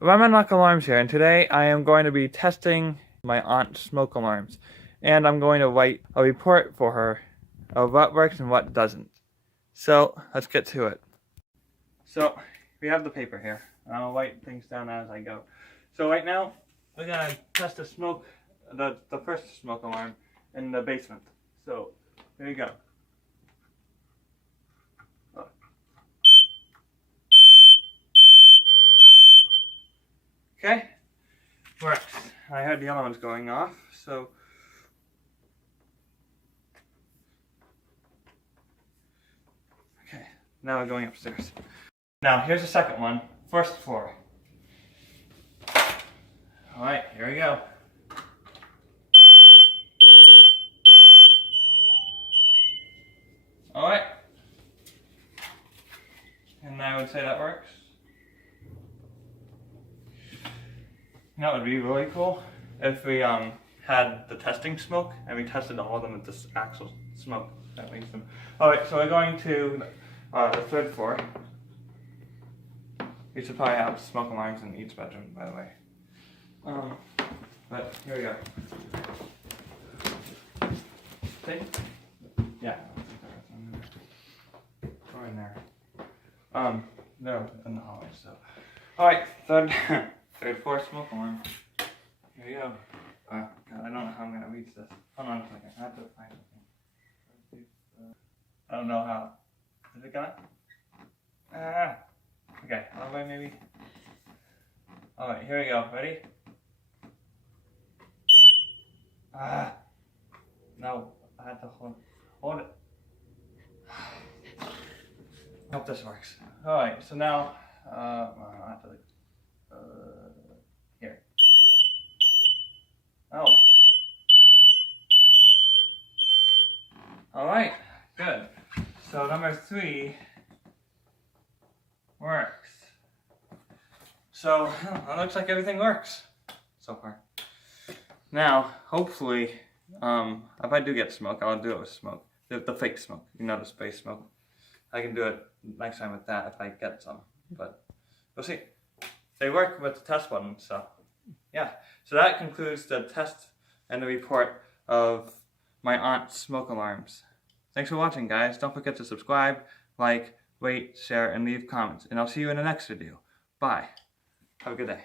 Whemenoc Alarms here, and today I am going to be testing my aunt's smoke alarms. And I'm going to write a report for her of what works and what doesn't. So, let's get to it. So, we have the paper here. I'll write things down as I go. So right now, we're going to test the first smoke alarm in the basement. So, here you go. Okay, works. I heard the other ones going off, so okay, now we're going upstairs. Now here's the second one, first floor. Alright, here we go. Alright. And I would say that works. That would be really cool if we had the testing smoke and we tested all of them with this actual smoke that makes them. Alright, so we're going to the third floor. We should probably have smoke alarms in each bedroom, by the way. But here we go. See? Yeah. Go in there. No, in the hallway, so. Alright, third floor smoke alarm. Here we go. God, I don't know how I'm gonna reach this. Hold on a second, I have to find something. I don't know how. Is it gonna? Okay, all the way maybe. Alright, here we go. Ready? No, I have to hold it. I hope this works. Alright, so now, I have to here. Oh. Alright, good. So number 3 works. So, it looks like everything works so far. Now, hopefully, if I do get smoke, I'll do it with smoke. The fake smoke, you know, the space smoke. I can do it next time with that if I get some, but we'll see. They work with the test button, so yeah. So that concludes the test and the report of my aunt's smoke alarms. Thanks for watching, guys. Don't forget to subscribe, like, rate, share, and leave comments. And I'll see you in the next video. Bye. Have a good day.